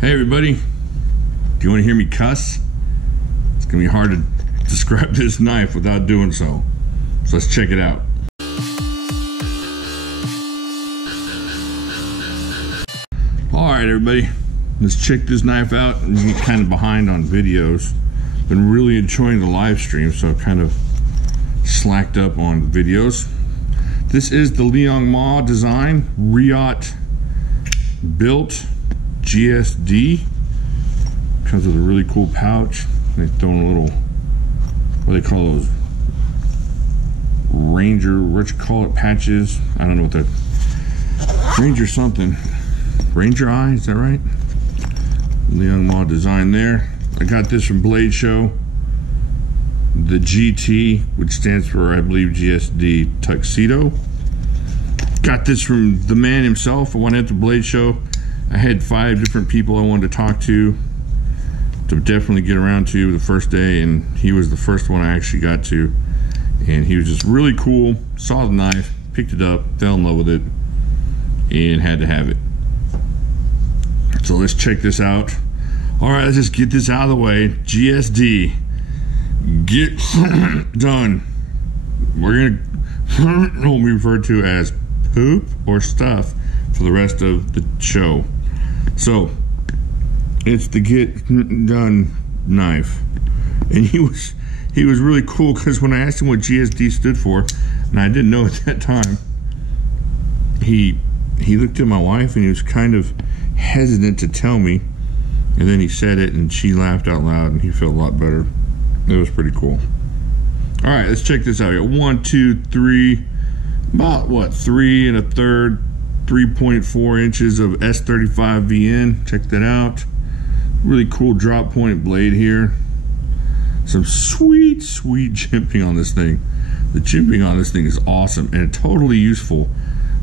Hey everybody, do you want to hear me cuss? It's gonna be hard to describe this knife without doing so. So let's check it out. Alright everybody, let's check this knife out. I'm kind of behind on videos. Been really enjoying the live stream, so I've kind of slacked up on videos. This is the Liong Mah design, Riot built GSD. Comes with a really cool pouch. They throw in a little, what do they call those? Ranger, what you call it, patches? I don't know what that, Ranger something. Ranger Eye, is that right? Liong Mah design there. I got this from Blade Show. The GT, which stands for, I believe, GSD Tuxedo. Got this from the man himself. I went at the Blade Show. I had 5 different people I wanted to talk to definitely get around to the first day, and he was the first one I actually got to. And he was just really cool. Saw the knife, picked it up, fell in love with it, and had to have it. So let's check this out. All right, let's just get this out of the way. GSD, get done. We're gonna what we refer to as poop or stuff for the rest of the show. So it's the get done knife, and he was really cool because when I asked him what GSD stood for, and I didn't know at that time, he looked at my wife and he was kind of hesitant to tell me, and then he said it and she laughed out loud and he felt a lot better. It was pretty cool. All right, let's check this out here. 1, 2, 3, about what, 3 1/3, 3.4 inches of S35 VN. Check that out. Really cool drop point blade here. Some sweet jimping on this thing. The jimping on this thing is awesome and totally useful.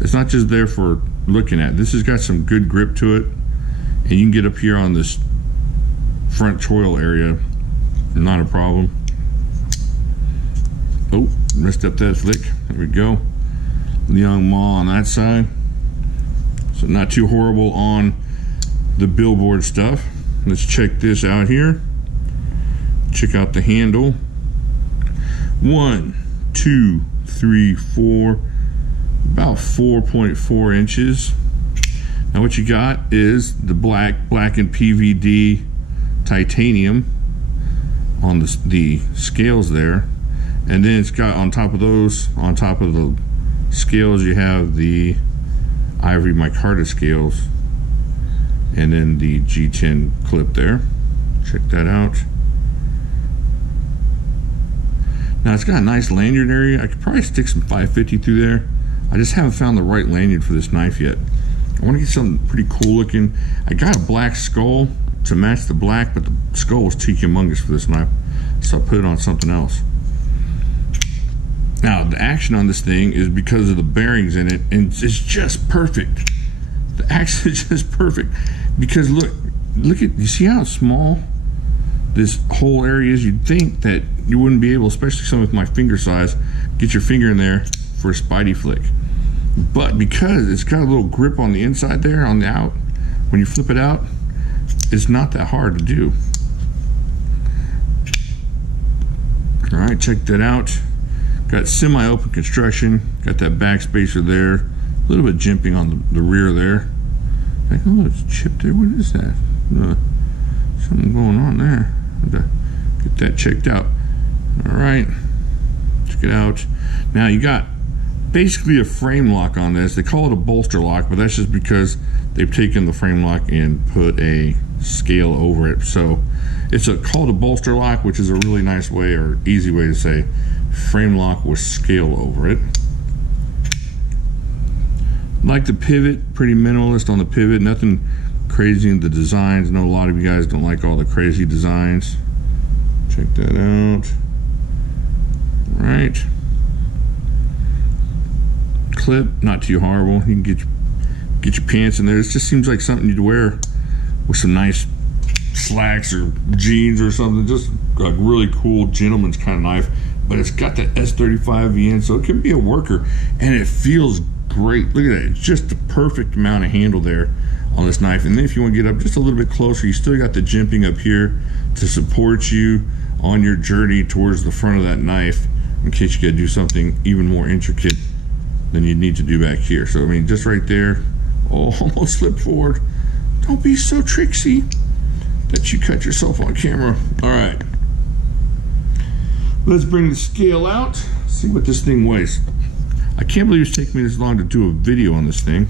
It's not just there for looking at. This has got some good grip to it, and you can get up here on this front choil area, not a problem. Oh, messed up that flick. There we go. Liong Mah on that side. So not too horrible on the billboard stuff. Let's check this out here. Check out the handle. 1, 2, 3, 4, about 4.4 inches. Now what you got is the blackened PVD titanium on the scales there, and then it's got on top of those, on top of the scales, you have the ivory micarta scales, and then the G10 clip there. Check that out. Now it's got a nice lanyard area. I could probably stick some 550 through there. I just haven't found the right lanyard for this knife yet. I want to get something pretty cool looking. I got a black skull to match the black, but the skull was too humongous for this knife, so I put it on something else. Now the action on this thing is because of the bearings in it, and it's just perfect. The action is just perfect because look at, you see how small this whole area is? You'd think that you wouldn't be able, especially something with my finger size, get your finger in there for a spidey flick. But because it's got a little grip on the inside there, on the out, when you flip it out, it's not that hard to do. All right, check that out. Got semi-open construction, got that back spacer there, a little bit jimping on the rear there. Like, oh, it's chipped there. What is that? Something going on there. Have to get that checked out. All right, check it out. Now you got basically a frame lock on this. They call it a bolster lock, but that's just because they've taken the frame lock and put a scale over it. So it's called a bolster lock, which is a really nice way or easy way to say frame lock with scale over it. Like the pivot, pretty minimalist on the pivot, nothing crazy in the designs. I know a lot of you guys don't like all the crazy designs. Check that out. All right. Clip, not too horrible. You can get your pants in there. It just seems like something you'd wear with some nice slacks or jeans or something. Just like really cool gentleman's kind of knife. But it's got that S35 VN, so it can be a worker, and it feels great. Look at that. It's just the perfect amount of handle there. on this knife. And then if you want to get up just a little bit closer, you still got the jimping up here to support you on your journey towards the front of that knife in case you got to do something even more intricate than you need to do back here. So I mean, just right there. Oh, almost slipped forward. Don't be so tricksy that you cut yourself on camera. All right, let's bring the scale out, see what this thing weighs. I can't believe it's taking me this long to do a video on this thing.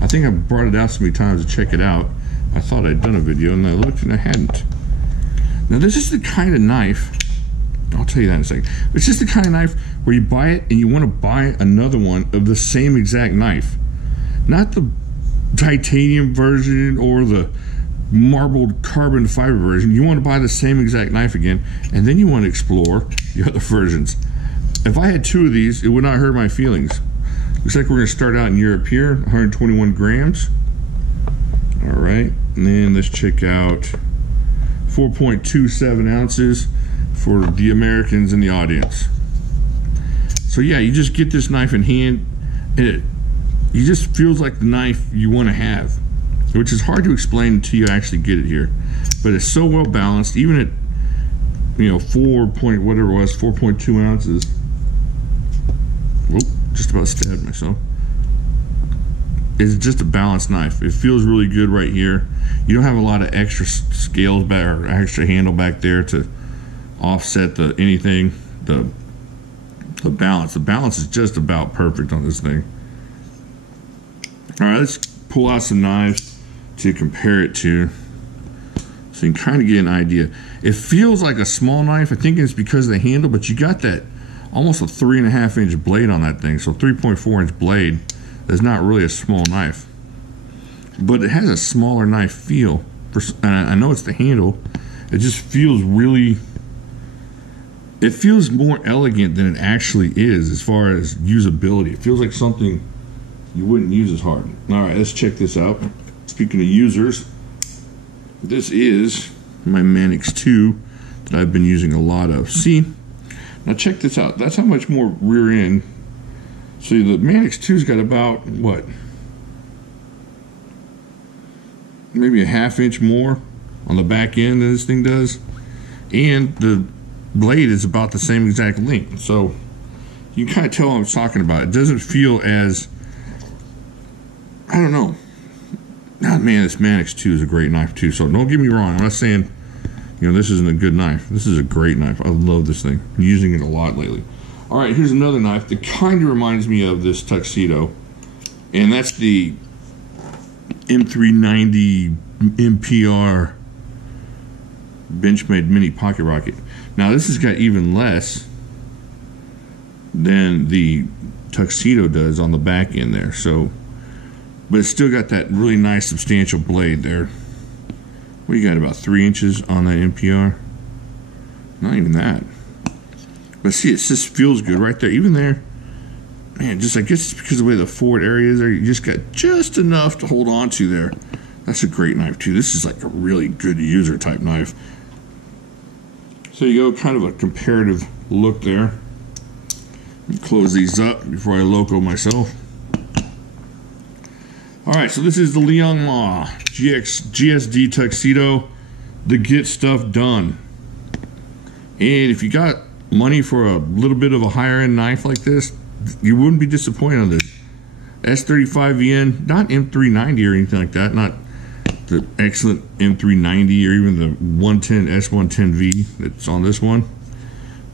I think I brought it out so many times to check it out. I thought I'd done a video and I looked and I hadn't. Now this is the kind of knife, I'll tell you that in a second. It's just the kind of knife where you buy it and you want to buy another one of the same exact knife. Not the titanium version or the marbled carbon fiber version. You want to buy the same exact knife again, and then you want to explore the other versions. If I had two of these, it would not hurt my feelings. Looks like we're going to start out in Europe here, 121 grams. All right, and then let's check out 4.27 ounces for the Americans in the audience. So yeah, you just get this knife in hand, and it just feels like the knife you want to have, which is hard to explain until you actually get it here. But it's so well balanced, even at 4.2 ounces. Whoop, just about stabbed myself. It's just a balanced knife. It feels really good right here. You don't have a lot of extra scales back or extra handle back there to offset the anything. The balance. The balance is just about perfect on this thing. All right, let's pull out some knives to compare it to, so you can kind of get an idea. It feels like a small knife. I think it's because of the handle, but you got that almost a 3.5 inch blade on that thing. So 3.4 inch blade is not really a small knife, but it has a smaller knife feel. And I know it's the handle. It just feels really, it feels more elegant than it actually is as far as usability. It feels like something you wouldn't use as hard. All right, let's check this out. Speaking of users, this is my Manix 2 that I've been using a lot of. See, now check this out. That's how much more rear end. See, the Manix 2's got about, what? Maybe a 1/2 inch more on the back end than this thing does. And the blade is about the same exact length. So you can kind of tell what I'm talking about. It doesn't feel as, I don't know. God, man, this Manix 2 is a great knife too. So don't get me wrong. I'm not saying, this isn't a good knife. This is a great knife. I love this thing. I'm using it a lot lately. All right, here's another knife that kind of reminds me of this Tuxedo, and that's the M390 MPR Benchmade Mini Pocket Rocket. Now this has got even less than the Tuxedo does on the back end there. So, but it's still got that really nice substantial blade there. What do you got, about 3 inches on that MPR? Not even that. But see, it just feels good right there. Even there, man, just I guess it's because of the way the forward area is there, you just got just enough to hold on to there. That's a great knife too. This is like a really good user type knife. So you go, kind of a comparative look there. Close these up before I loco myself. Alright, so this is the Liong Mah GSD Tuxedo, the get stuff done. And if you got money for a little bit of a higher end knife like this, you wouldn't be disappointed on this. S35VN, not M390 or anything like that, not the excellent M390 or even the 110 S110V that's on this one.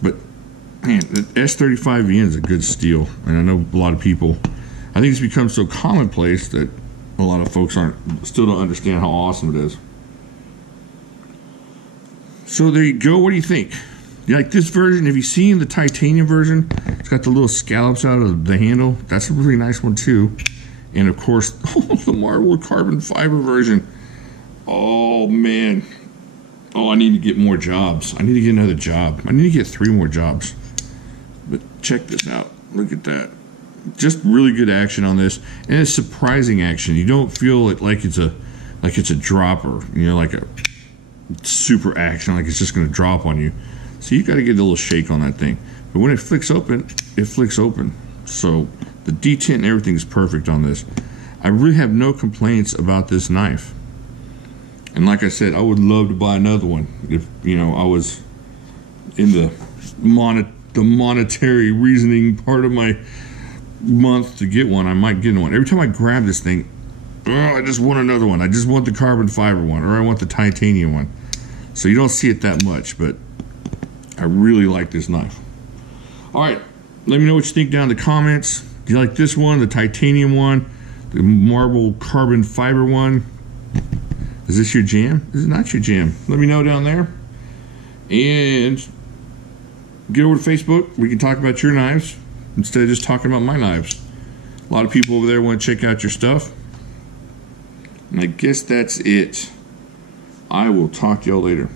But man, the S35VN is a good steal, and I know a lot of people, I think it's become so commonplace that a lot of folks still don't understand how awesome it is. So there you go. What do you think? You like this version? Have you seen the titanium version? It's got the little scallops out of the handle. That's a really nice one too. And of course, the marbled carbon fiber version. Oh man. Oh, I need to get more jobs. I need to get another job. I need to get 3 more jobs. But check this out. Look at that. Just really good action on this, and it's surprising action. You don't feel it like it's a dropper, like a super action, like it's just going to drop on you. So you got to get a little shake on that thing. But when it flicks open, it flicks open. So the detent and everything is perfect on this. I really have no complaints about this knife. And like I said, I would love to buy another one if, you know, I was in the monetary reasoning part of my month to get one. I might get one. Every time I grab this thing, I just want another one. I just want the carbon fiber one, or I want the titanium one. So you don't see it that much, but I really like this knife. All right, let me know what you think down in the comments. Do you like this one, the titanium one, the marble carbon fiber one? Is this your jam? Is it not your jam? Let me know down there. And get over to Facebook. We can talk about your knives instead of just talking about my knives. A lot of people over there want to check out your stuff. And I guess that's it. I will talk to y'all later.